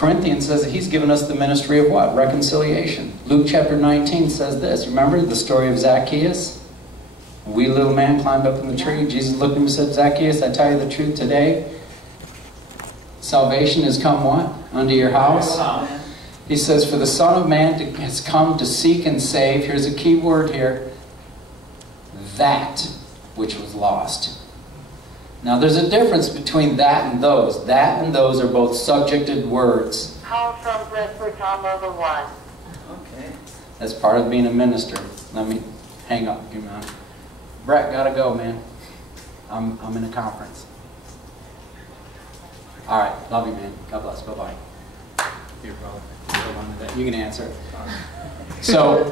Corinthians says that he's given us the ministry of what? Reconciliation. Luke chapter 19 says this. Remember the story of Zacchaeus? A wee little man climbed up in the tree. Jesus looked at him and said, Zacchaeus, I tell you the truth today. Salvation has come what? Unto your house. He says, for the Son of Man has come to seek and save. Here's a key word here. That which was lost. Now there's a difference between that and those. That and those are both subjected words. Call from Brentford, Tom over 1. Okay. That's part of being a minister. Let me hang up. Give me a minute. Brett, gotta go, man. I'm in a conference. All right. Love you, man. God bless. Bye-bye. Here, brother. You can answer it. So,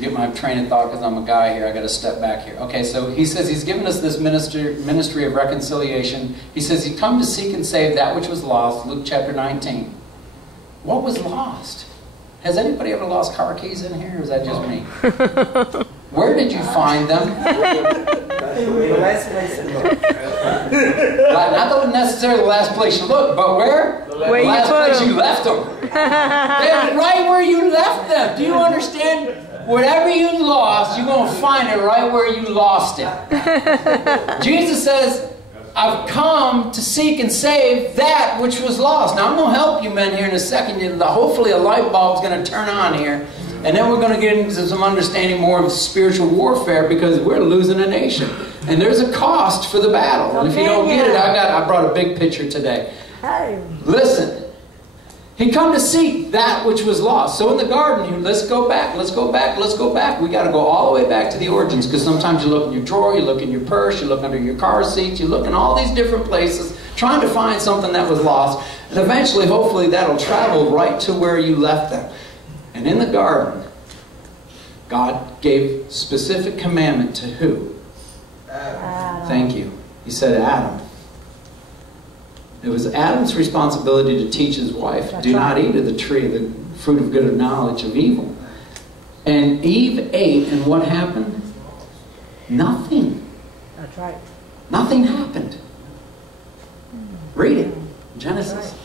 get my train of thought because I'm a guy here. I got to step back here. Okay, so he says he's given us this ministry of reconciliation. He says he come to seek and save that which was lost. Luke chapter 19. What was lost? Has anybody ever lost car keys in here, or is that just me? Where did you find them? The last place to look. Not necessarily the last place you look, but where? The last place you left them. They're right where you left them. Do you understand? Whatever you lost, you're going to find it right where you lost it. Jesus says, I've come to seek and save that which was lost. Now, I'm going to help you men here in a second. Hopefully a light bulb's going to turn on here. And then we're going to get into some understanding more of spiritual warfare because we're losing a nation. And there's a cost for the battle. And if you don't get it, I brought a big picture today. Listen. He come to seek that which was lost. So in the garden, let's go back, let's go back, let's go back. We got to go all the way back to the origins because sometimes you look in your drawer, you look in your purse, you look under your car seat, you look in all these different places trying to find something that was lost. And eventually, hopefully, that'll travel right to where you left them. And in the garden, God gave specific commandment to who? Adam. Thank you. He said Adam. It was Adam's responsibility to teach his wife, do not eat of the tree, the fruit of good and knowledge of evil. And Eve ate, and what happened? Nothing. That's right. Nothing happened. Read it. Genesis.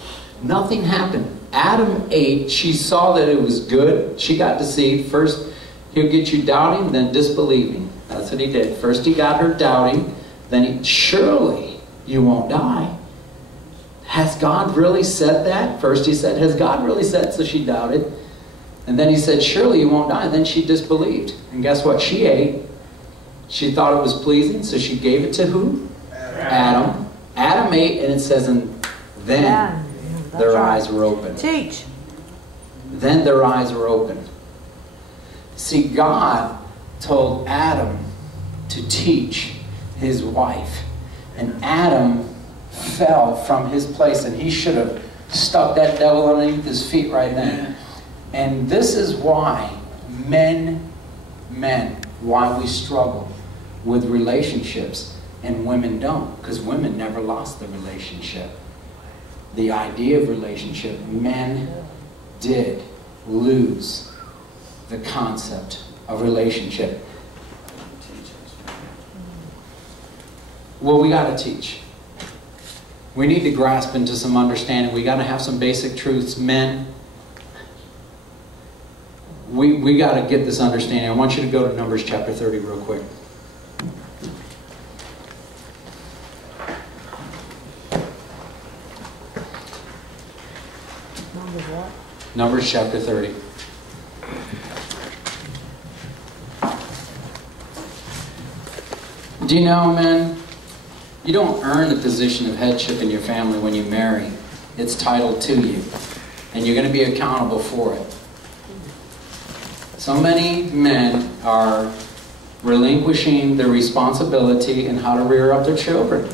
Nothing happened. Adam ate. She saw that it was good. She got deceived. First, he'll get you doubting, then disbelieving. That's what he did. First he got her doubting. Then surely you won't die. Has God really said that? First he said, has God really said? So she doubted. And then he said, surely you won't die. And then she disbelieved. And guess what? She ate. She thought it was pleasing, so she gave it to who? Adam. Adam ate, and it says, and then their eyes were open. Teach. Then their eyes were open. See, God told Adam to teach his wife. And Adam fell from his place, and he should have stuck that devil underneath his feet right then. And this is why why we struggle with relationships and women don't, because women never lost the relationship. The idea of relationship, men did lose the concept of relationship. Well, we got to teach. We need to grasp into some understanding. We got to have some basic truths. Men, we got to get this understanding. I want you to go to Numbers chapter 30 real quick. Numbers what? Numbers chapter 30. Do you know, men? You don't earn the position of headship in your family when you marry. It's titled to you. And you're going to be accountable for it. So many men are relinquishing their responsibility in how to rear up their children.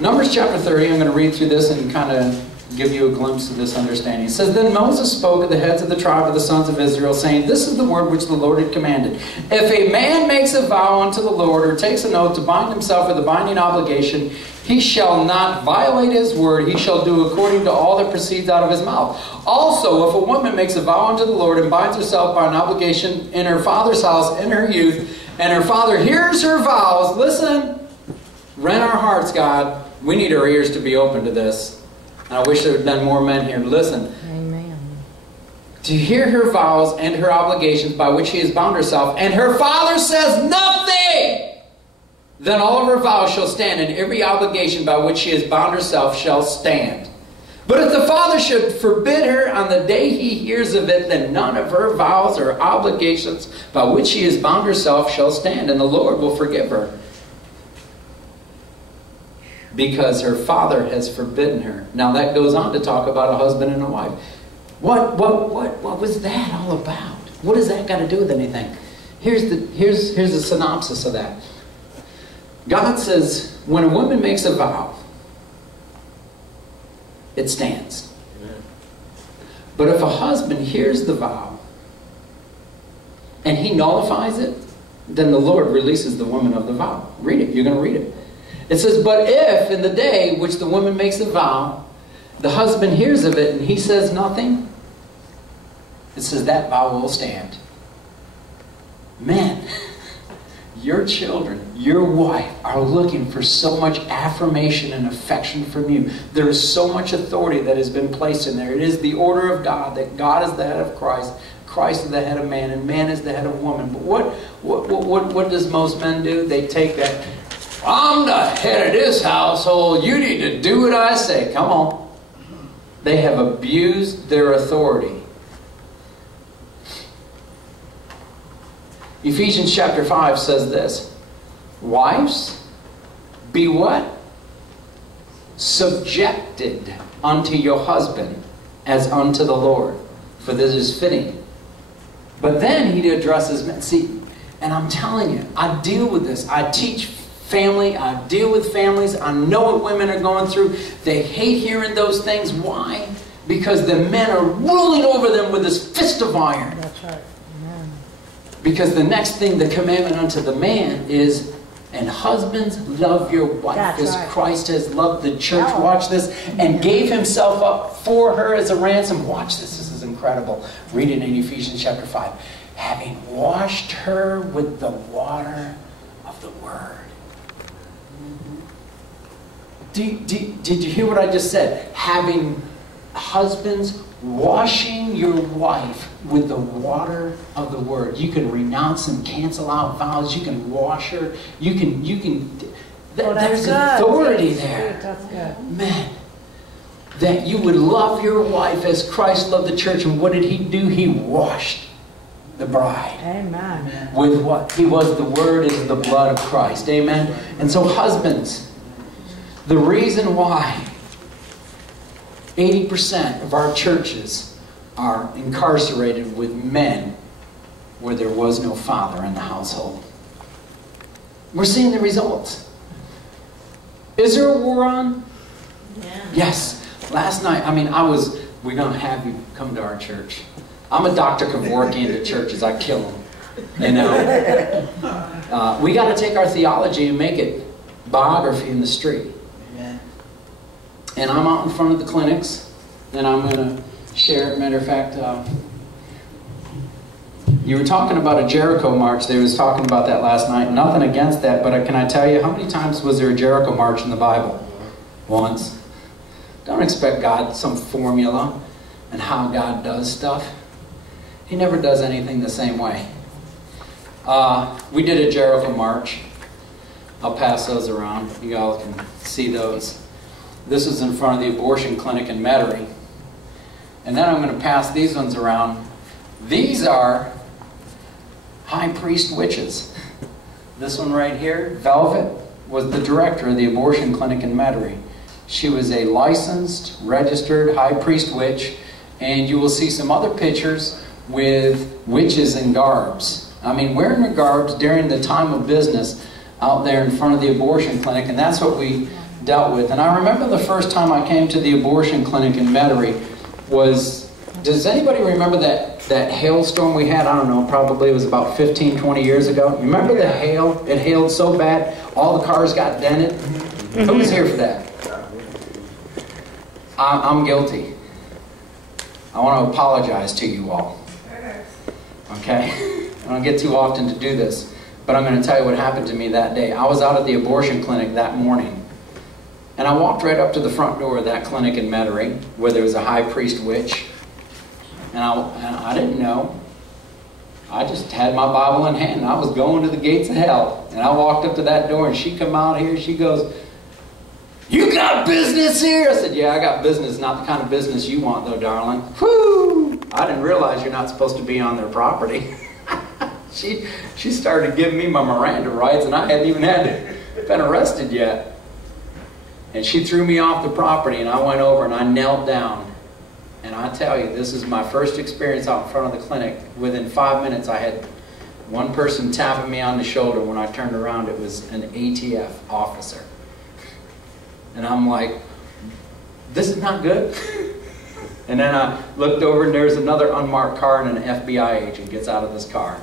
Numbers chapter 30, I'm going to read through this and kind of give you a glimpse of this understanding. It says, then Moses spoke of the heads of the tribe of the sons of Israel, saying, this is the word which the Lord had commanded. If a man makes a vow unto the Lord, or takes an oath to bind himself with a binding obligation, he shall not violate his word. He shall do according to all that proceeds out of his mouth. Also, if a woman makes a vow unto the Lord and binds herself by an obligation in her father's house in her youth, and her father hears her vows, listen, rend our hearts, God. We need our ears to be open to this. And I wish there had been more men here to listen. Amen. To hear her vows and her obligations by which she has bound herself, and her father says nothing, then all of her vows shall stand, and every obligation by which she has bound herself shall stand. But if the father should forbid her on the day he hears of it, then none of her vows or obligations by which she has bound herself shall stand, and the Lord will forgive her, because her father has forbidden her. Now that goes on to talk about a husband and a wife. What was that all about? What does that got to do with anything? Here's the synopsis of that. God says, when a woman makes a vow, it stands. Amen. But if a husband hears the vow and he nullifies it, then the Lord releases the woman of the vow. Read it. You're going to read it. It says, but if in the day which the woman makes a vow, the husband hears of it and he says nothing, it says that vow will stand. Men, your children, your wife are looking for so much affirmation and affection from you. There is so much authority that has been placed in there. It is the order of God, that God is the head of Christ, Christ is the head of man, and man is the head of woman. But what does most men do? They take that, I'm the head of this household, you need to do what I say. Come on. They have abused their authority. Ephesians chapter 5 says this, wives, be what? Subjected unto your husband as unto the Lord, for this is fitting. But then he addresses men. See, and I'm telling you, I deal with this. I teach family. I deal with families. I know what women are going through. They hate hearing those things. Why? Because the men are ruling over them with this fist of iron. That's right. Amen. Because the next thing, the commandment unto the man is, and husbands, love your wife as Christ has loved the church. Watch this. And gave himself up for her as a ransom. Watch this. This is incredible. Read it in Ephesians chapter 5. Having washed her with the water of the word. Did you hear what I just said? Having husbands washing your wife with the water of the word. You can renounce and cancel out vows. You can wash her. You can. There's authority there. That's good. Man, that you would love your wife as Christ loved the church. And what did he do? He washed the bride. Amen. With what? He was the word is the blood of Christ. Amen. And so husbands, the reason why 80% of our churches are incarcerated with men where there was no father in the household. We're seeing the results. Is there a war on? Yeah. Yes. Last night, we're going to have you come to our church. I'm a Dr. Kevorkian to churches. I kill them. You know? We got to take our theology and make it biography in the street. And I'm out in front of the clinics, and I'm going to share it. Matter of fact, you were talking about a Jericho march. They was talking about that last night. Nothing against that, but can I tell you, how many times was there a Jericho march in the Bible? Once. Don't expect God some formula and how God does stuff. He never does anything the same way. We did a Jericho march. I'll pass those around. You all can see those. This is in front of the abortion clinic in Metairie. And then I'm going to pass these ones around. These are high priest witches. This one right here, Velvet, was the director of the abortion clinic in Metairie. She was a licensed, registered high priest witch. And you will see some other pictures with witches in garbs. I mean, wearing the garbs during the time of business out there in front of the abortion clinic. And that's what we dealt with. And I remember the first time I came to the abortion clinic in Metairie was, does anybody remember that hailstorm we had? I don't know, probably it was about 15, 20 years ago. You remember the hail? It hailed so bad, all the cars got dented. Who was here for that? I'm guilty. I want to apologize to you all. Okay? I don't get too often to do this, but I'm going to tell you what happened to me that day. I was out at the abortion clinic that morning. And I walked right up to the front door of that clinic in Metairie, where there was a high priest witch. And I didn't know. I just had my Bible in hand, and I was going to the gates of hell. And I walked up to that door, and she come out here, she goes, "You got business here?" I said, "Yeah, I got business. Not the kind of business you want, though, darling." Whoo! I didn't realize you're not supposed to be on their property. She started giving me my Miranda rights, and I hadn't even been arrested yet. And she threw me off the property, and I went over and I knelt down. And I tell you, this is my first experience out in front of the clinic. Within 5 minutes, I had one person tapping me on the shoulder. When I turned around, it was an ATF officer. And I'm like, this is not good. And then I looked over, and there's another unmarked car, and an FBI agent gets out of this car.